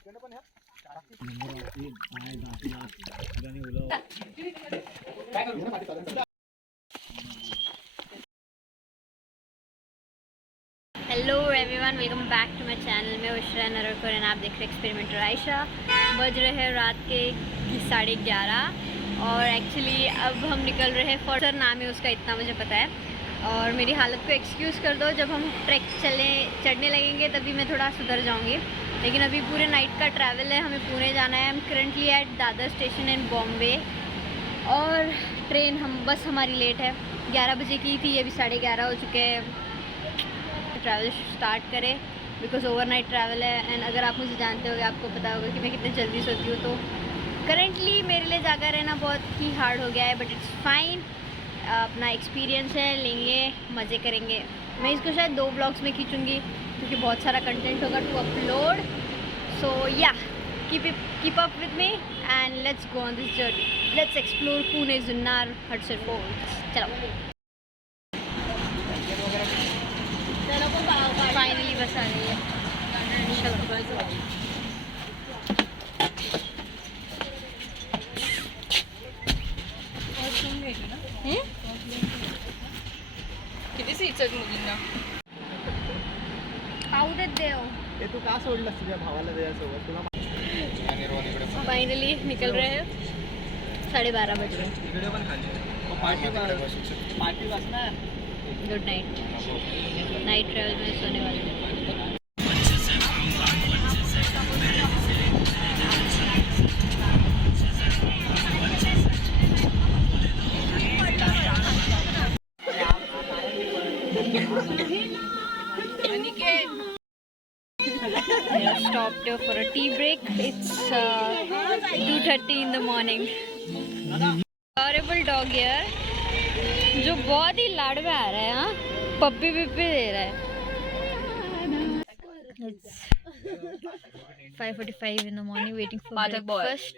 Hello everyone, welcome back to my channel में उशरा नरकर एंड आप देख रहे हैं एक्सपेरिमेंटर आयशा। बज रहे हैं रात के 11:30 और एक्चुअली अब हम निकल रहे हैं फॉर नाम है उसका, इतना मुझे पता है। और मेरी हालत को एक्सक्यूज़ कर दो, जब हम ट्रैक चढ़ने लगेंगे तभी मैं थोड़ा सुधर जाऊंगी। लेकिन अभी पूरे नाइट का ट्रैवल है, हमें पुणे जाना है। हम currently at Dadar station in Bombay और बस हमारी लेट है, 11 बजे की थी, अभी 11:30 हो चुके हैं। ट्रैवल स्टार्ट करें बिकॉज ओवरनाइट ट्रैवल है। एंड अगर आप मुझे जानते होगे, आपको पता होगा कि मैं कितने जल्दी सोती हूँ, तो करेंटली मेरे लिए जागा रहना बहुत ही हार्ड हो गया है, बट इट्स फाइन। अपना एक्सपीरियंस है, लेंगे, मज़े करेंगे। मैं इसको शायद 2 ब्लॉग्स में खींचूँगी क्योंकि बहुत सारा कंटेंट होगा to upload. So ya keep up with me and let's go on this journey. Let's explore Pune, Junnar, Hadsar forts. चलो फाइनली बस आ गई है। किती सीट्स आहेत मुलींना? खाऊ देत देव। हे तू का सोडलंस तुझ्या भावाला त्याच्यासोबत? तुला फाइनली निकल रहे हैं, 12:30 बज रहे। इकडे पण खाली पार्टी बसणार। Good night. नाइट ट्रैवल में सोने वाले हैं। Stopped here for a tea break. It's 2:30 in the morning. Adorable dog here, जो बहुत ही लाडवा आ रहा है। हाँ, पप्पी पिप्पी दे रहा है। It's 5:45 in the morning, waiting for breakfast.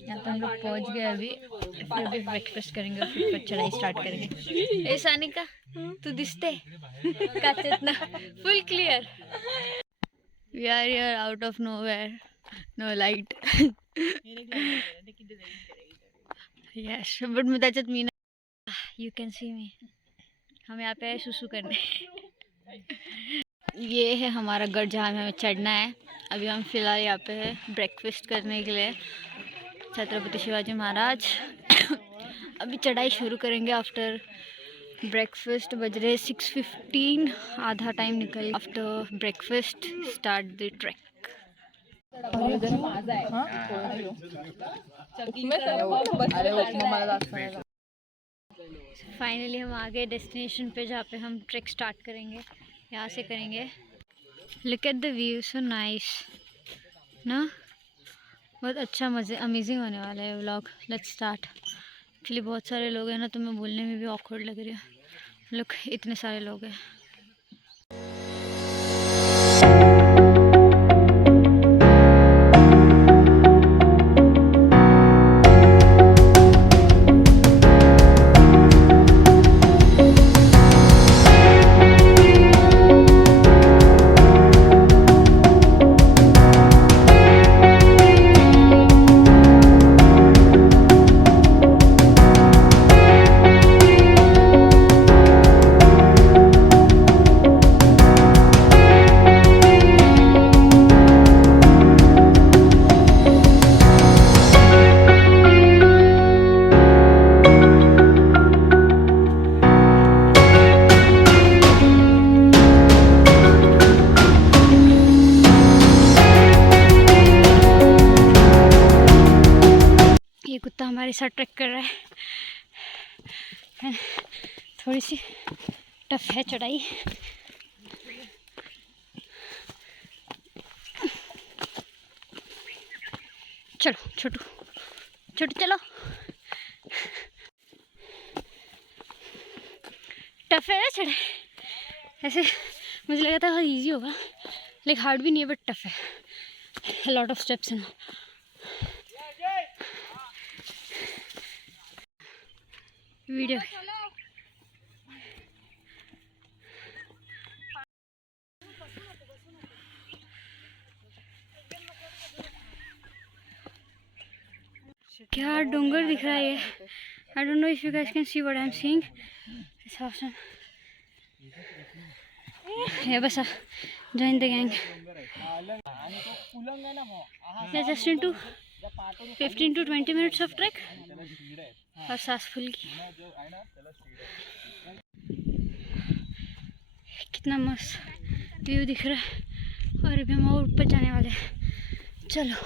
यहाँ पे हम लोग पहुँच गए अभी। फिर अभी ब्रेकफास्ट करेंगे और फिर चढ़ाई स्टार्ट करेंगे। ए सानिका, तू दिसते काचेतना full clear. We are here out of nowhere, no light. Yes, but मैं त्याच्यात मी ना, you can see me. हम यहाँ पे है सुसु करने। ये है हमारा गढ़ जहाँ हमें चढ़ना है। अभी हम फिलहाल यहाँ पे है ब्रेकफास्ट करने के लिए, छत्रपति शिवाजी महाराज। अभी चढ़ाई शुरू करेंगे आफ्टर ब्रेकफास्ट। बज रहे 6:15, आधा टाइम निकल। After breakfast start the track. Finally हम आ गए डेस्टिनेशन पे, जहाँ पे हम ट्रैक स्टार्ट करेंगे। यहाँ से करेंगे। Look at the view, so nice ना, बहुत अच्छा, मज़े अमेजिंग होने वाला है व्लॉग। Let's start. एक्चुअली बहुत सारे लोग हैं ना, तो मैं बोलने में भी ऑकवर्ड लग रही है। लुक, इतने सारे लोग हैं। कुत्ता हमारे साथ ट्रैक कर रहा है। थोड़ी सी टफ है चढ़ाई। चलो छोटू, छोटू चलो। टफ है चढ़ाई, ऐसे मुझे लगा था इजी होगा, लेकिन हार्ड भी नहीं है, बट टफ है। लॉट ऑफ स्टेप्स हैं। वीडियो क्या डोंगर दिख रहा है ये. I don't know if you guys can see what I'm seeing. It's awesome. Yeah, basa. Join the gang. Let's just into 15 to 20 minutes of trek. और सांस फूल की. कितना मस्त व्यू दिख रहा है. और अभी हम और ऊपर जाने वाले हैं. चलो.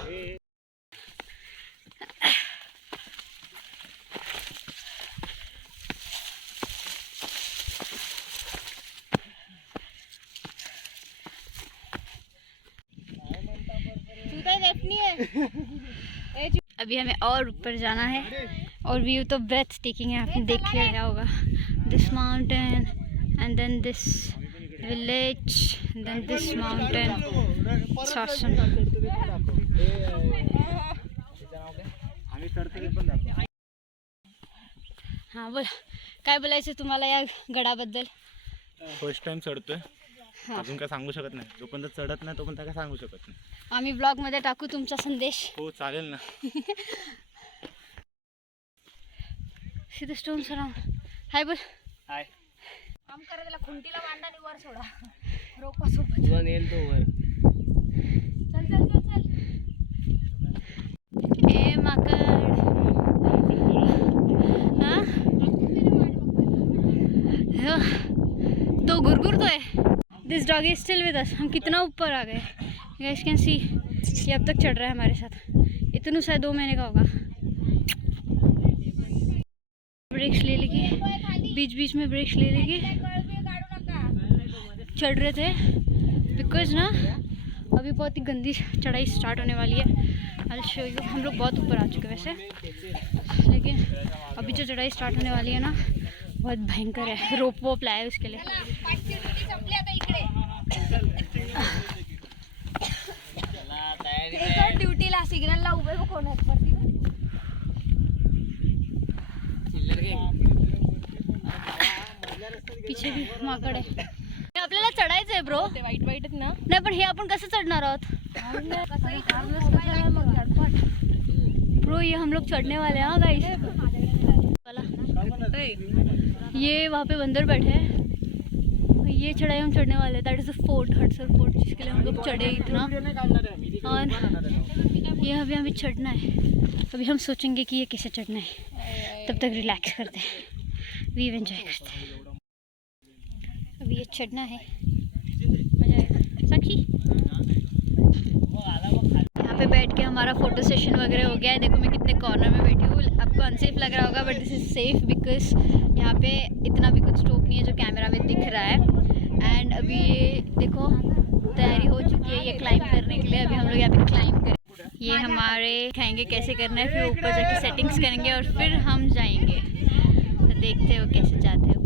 अभी हमें और ऊपर जाना है और व्यू तो ब्रेथ टेकिंग है. आपने देख लिया होगा. This mountain and then this village then this mountain. Awesome. हां बोल. काय बोलायचं तुम्हाला या गडाबद्दल? फर्स्ट टाइम चढतोय. अजून काय सांगू शकत नाही. जोपर्यंत चढत नाही तोपर्यंत काय सांगू शकत नाही. आम्ही ब्लॉग मध्ये टाकू तुमचा संदेश. हो चालेल ना. See the stones around. हाय बोल. हाय. काम करा त्याला खुंटीला बांधा आणि वर सोडा. रोपा सोबत. तुला नेल तो वर. चल चल चल चल. ए माकड. हां तो गुरगुरतोय. This dog is still with us. हम कितना ऊपर आ गए. You guys can see. ये अब तक चढ़ रहा है हमारे साथ. इतना शायद 2 महीने का होगा. ब्रेक्स ले लेगी. बीच बीच में ब्रेक्स ले लेगी. चढ़ रहे थे बिकॉज ना अभी बहुत ही गंदी चढ़ाई स्टार्ट होने वाली है. I'll show you. हम लोग बहुत ऊपर आ चुके हैं वैसे, लेकिन अभी जो चढ़ाई स्टार्ट होने वाली है ना बहुत भयंकर है. रोप वोप लाया है उसके लिए. ड्यूटीला सिग्नलला उभे कोण आहेत वरती. पीछे भी माकड आहे. आपल्याला चढायचं आहे ब्रो. वाईट वाईट आहेत ना. नाही पण हे आपण कसं चढणार आहोत ब्रो. ये हम लोग चढ़ने वाले हैं. हाँ गाइस. ये वहाँ पे बंदर बैठे हैं. ये चढ़ाई हम चढ़ने वाले हैं. That is the fort, Hudson fort, जिसके लिए हम लोग चढ़े इतना. और ये अभी हमें चढ़ना है. अभी हम सोचेंगे कि ये कैसे चढ़ना है. तब तक रिलैक्स करते हैं. वीव एंजॉय करते हैं. अभी ये चढ़ना है. मजा आएगा. साक्षी यहाँ पे बैठ के हमारा फ़ोटो सेशन वगैरह हो गया है. देखो मैं कितने कॉर्नर में बैठी हूँ. आपको अनसेफ लग रहा होगा but this is safe because यहाँ पे इतना भी कुछ स्टोप नहीं है जो कैमरा में दिख रहा है. एंड अभी ये देखो तैयारी हो चुकी है ये क्लाइंब करने के लिए. अभी हम लोग यहाँ पे क्लाइंब करें. ये हमारे खाएंगे कैसे करना है. फिर ऊपर जाके सेटिंग्स करेंगे और फिर हम जाएंगे. तो देखते हो कैसे जाते हैं ऊपर.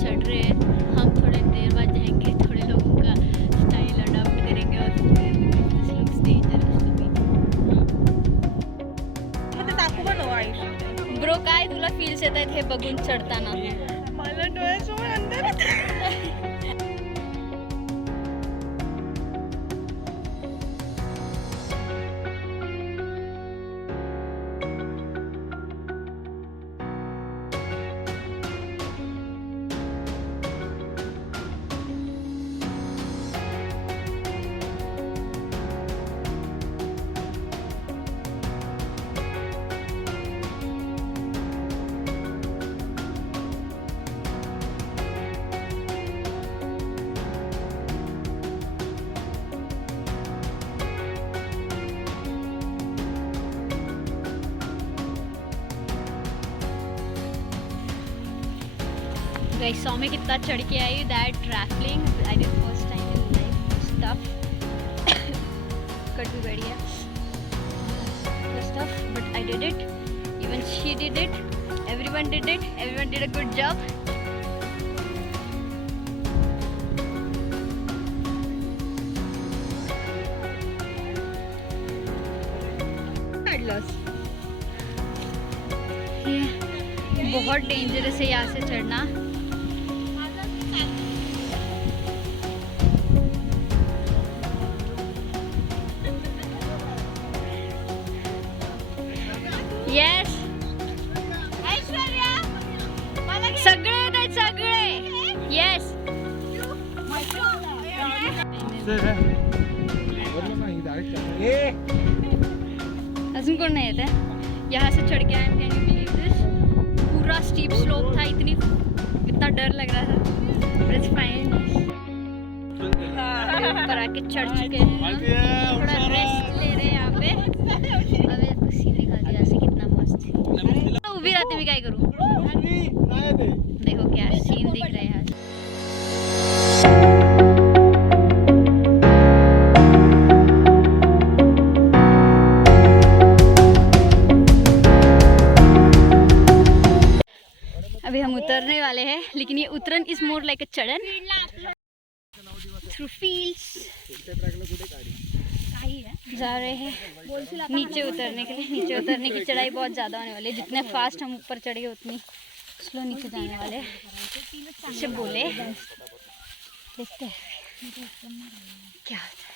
चढ़ रहे हैं. हम थोड़ी देर बाद जाएंगे. थोड़े लोगों का स्टाइल अडॉप्ट करेंगे और फिर this looks dangerous to me. Bro काय तुला फील्स येत आहेत हे बघून चढताना? मला डोळ्यासमोर अंधार. गाइस सौ में कितना चढ़ के आई. That travelling I did first time in life. Tough कट भी बढ़िया tough but I did it. Even she did it. Everyone did it. Everyone did a good job. बहुत डेंजरस है यहाँ से चढ़ना। यस सगळे येतात सगळे. येस अजून कोण नाही येत है. यहाँ से चढ़ के आए. Can you believe this? पूरा स्टीप स्लोप था. इतना डर लग रहा था. But it's fine. ऊपर आके चढ़ चुके हैं. थोड़ा रेस्ट ले रहे हैं यहाँ पे. अब इसको सीन दिखा दिया से कितना मस्त है. उभी रहते मैं क्या करूँ. देखो क्या सीन दिख रहा है यहाँ. अभी हम उतरने वाले हैं, लेकिन ये उतरन इज मोर लाइक अ चढ़न थ्रू फील्ड्स. जा रहे हैं नीचे उतरने के लिए. नीचे उतरने की चढ़ाई बहुत ज़्यादा होने वाली है. जितने फास्ट हम ऊपर चढ़े उतनी स्लो नीचे जाने वाले हैं. ऐसे बोले. देखते हैं क्या होता है.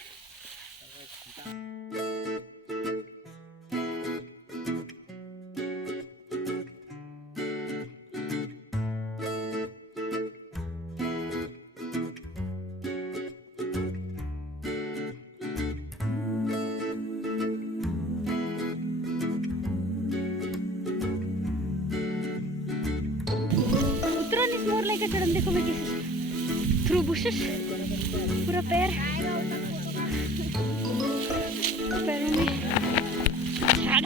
चढ़न देखो मैं कैसे थ्रू बुशेस. पूरा पैरों में झाड़.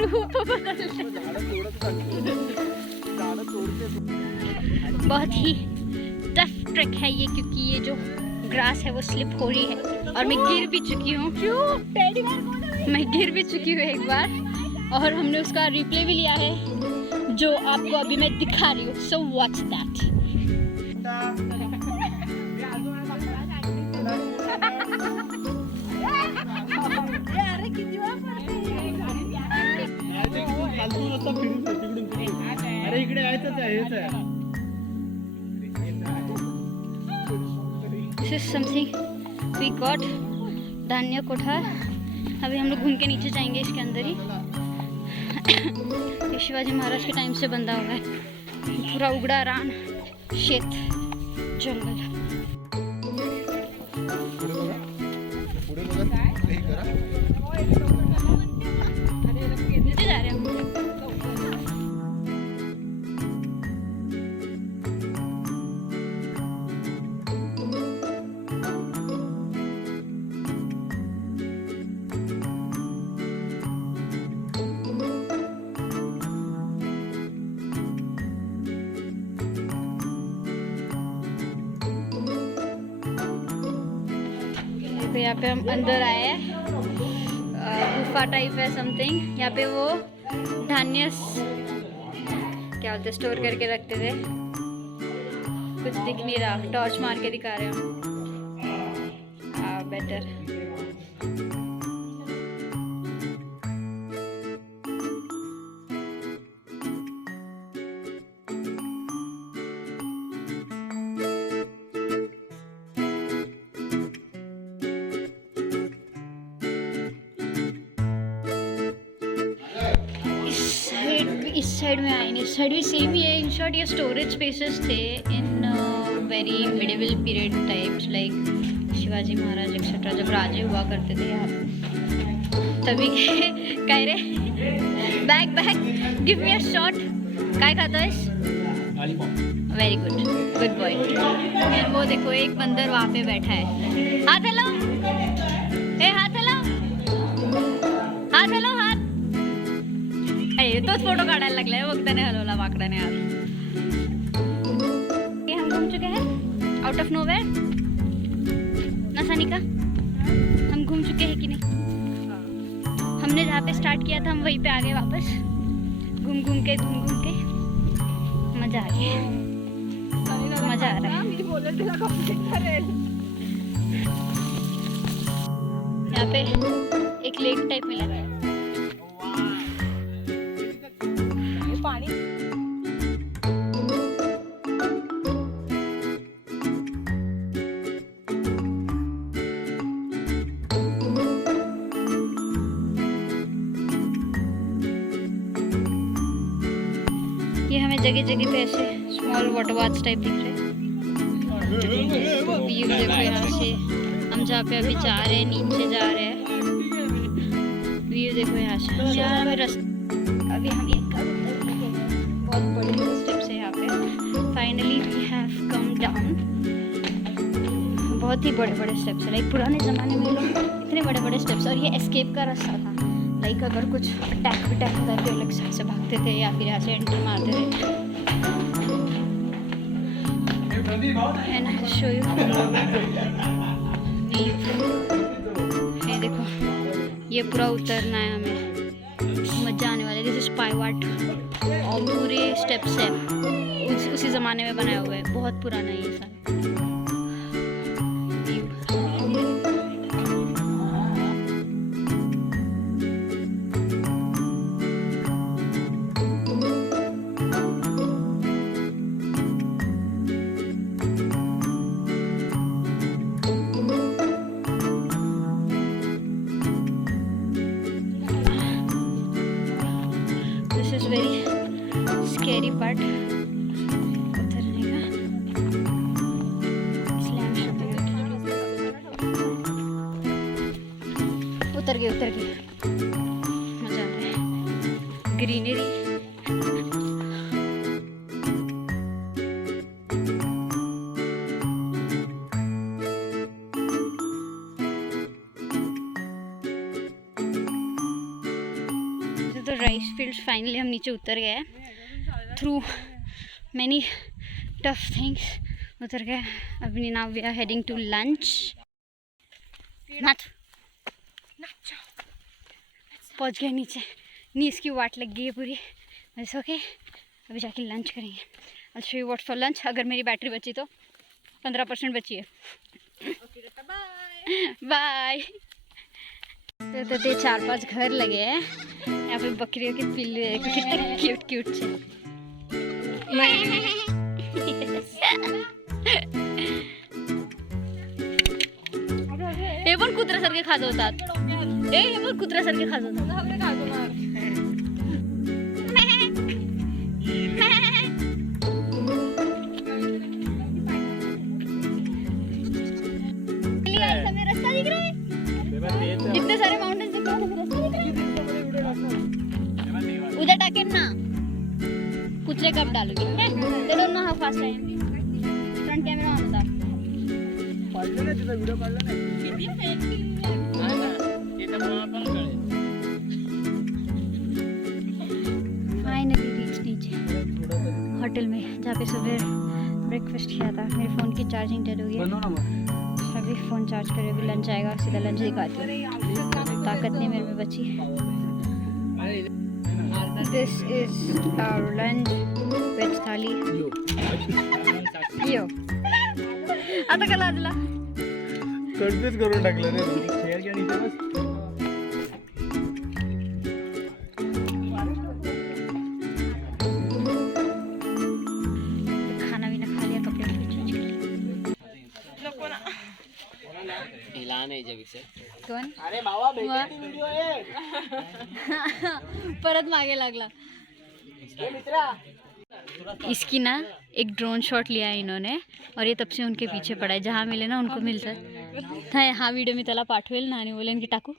रूप बहुत ही टफ ट्रैक है ये, क्योंकि ये जो ग्रास है वो स्लिप हो रही है और मैं गिर भी चुकी हूँ. मैं गिर भी चुकी हूँ एक बार, और हमने उसका रिप्ले भी लिया है जो आपको अभी मैं दिखा रही हूँ. So watch that. अरे इकडे यायचंच आहे. हेच आहे. This is something we got. धान्य कोठा. अभी हम लोग घूम के नीचे जाएंगे इसके अंदर ही. ये शिवाजी महाराज के टाइम से बंधा हुआ है. पूरा उगड़ा रान शेत जंगल. नीचे जा रहे हैं हम. तो यहाँ पे हम अंदर आए हैं. गुफा टाइप है समथिंग. यहाँ पे वो धान्य क्या बोलते स्टोर करके रखते थे. कुछ दिख नहीं रहा. टॉर्च मार के दिखा रहे हम. हाँ बेटर. इस साइड में आए नहीं. इस साइड भी सेम ही है. इन शॉर्ट ये स्टोरेज स्पेसेस थे in very medieval period types like Shivaji Maharaj etcetera जब राजे हुआ करते थे यहाँ तभी. कह रहे back give me a shot. काय खातोयस? Very good, good boy. वो देखो एक बंदर वहाँ पे बैठा है। हाथ हलाओ, हाथ हलाओ, हाथ हलाओ, हाथ। तोच फोटो काढायला लागलाय, बघ त्याने हलवला माकडाने हात। हम घूम चुके हैं आउट ऑफ नोवेयर ना सानिका? हम घूम चुके हैं कि नहीं? हमने जहाँ पे स्टार्ट किया था हम वहीं पे आ गए वापस, घूम घूम के मजा आ गया, मजा आ रहा है। यहाँ पे एक लेक टाइप में लगा है पानी। ये हमें जगह जगह पे ऐसे स्मॉल वाटर बाथ्स टाइप दिख रहे हैं। व्यू देखो यहाँ से, हम जहाँ पे अभी जा रहे हैं नीचे जा रहे हैं, व्यू देखो यहाँ से। यार हमें अभी हम एक बहुत बड़े स्टेप्स है यहाँ पे। Finally we have come down. बहुत ही बड़े बड़े स्टेप्स है, लाइक पुराने ज़माने में लोग इतने बड़े बड़े स्टेप्स, और ये एस्केप का रास्ता था। लाइक अगर कुछ अटैक करके अलग साइड से भागते थे या फिर यहाँ से एंट्री मारते थे। एंड आई शो यू, ये देखो ये पूरा उतरना है हमें, मजा आने वाला है। दिस इज पाईवाट और पूरे स्टेप्स है उसी ज़माने में बनाया हुआ है, बहुत पुराना है ये सारा। वेरी स्कैरी पार्ट उतरने का, इसलिए हम उतर गए मजा आ रहा है। ग्रीनरी तो राइस फील्ड। फाइनली हम नीचे उतर गए थ्रू मैनी टफ थिंग्स, उतर गए। अभी now we are heading to lunch. पहुंच गए नीचे, नीस की वाट लग गई है पूरी। बस ओके, अभी जाके लंच करेंगे। I'll show you what for lunch। अगर मेरी बैटरी बची तो 15% बची है। बाय। तो 4-5 घर लगे हैं यहाँ पे। बकरियों के पिल्ले कितने क्यूट क्यूट छे। हे पण कुत्र्यासारखे खाजवतात, हे पण कुत्र्यासारखे खाजवतात। रास्ता दिख रहा है, इतने सारे माउंटेन्स दिख रहे हैं, उधर टाकेन ना, कुचले कब डालोगे? they don't know how fast I am। Front camera on होता। फाइनली रीच नीचे होटल में, जहाँ पे सुबह ब्रेकफास्ट किया था। मेरे फ़ोन की चार्जिंग डेड हो गई, अभी फ़ोन चार्ज करे, अभी लंच आएगा, सीधा लंच दिखाती हूँ। ताकत नहीं मेरे में बची। This is our lunch, veg thali. यो आता का लाजला कन्फ्यूज करून टाकलं रे, चेअर घ्या नीचे बस। खाना भी ना खा लिया, कपड़े भी चेंज कर लिए। कोण? अरे बाबा व्हिडिओ आहे। परत मागे लागला। इसकी ना एक ड्रोन शॉट लिया है इन्होंने, और ये तब से उनके पीछे पड़ा है। जहाँ मिले ना उनको मिलता है। हा व्हिडिओ मी त्याला पाठवेल ना, आणि बोलेन की टाकू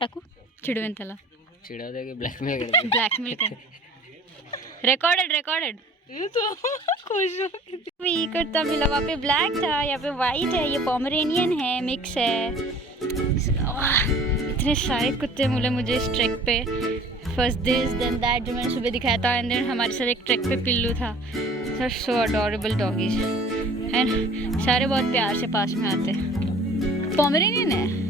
टाकू, चिडवेन त्याला, चिडवते की ब्लॅकमेल ब्लॅकमेल कर। रिकॉर्डेड ये तो खुश हो भी करता मिला, वहाँ पे ब्लैक था, यहाँ पे वाइट है, ये पोमरेनियन है, मिक्स है। वाह, इतने सारे कुत्ते मिले मुझे इस ट्रैक पे। फर्स्ट दिस देन दैट, जो मैंने सुबह दिखाया था, एंड देन हमारे साथ एक ट्रैक पे पिल्लू था। सो अडोरेबल डॉगीज है, सारे बहुत प्यार से पास में आते हैं। पोमरेनियन है।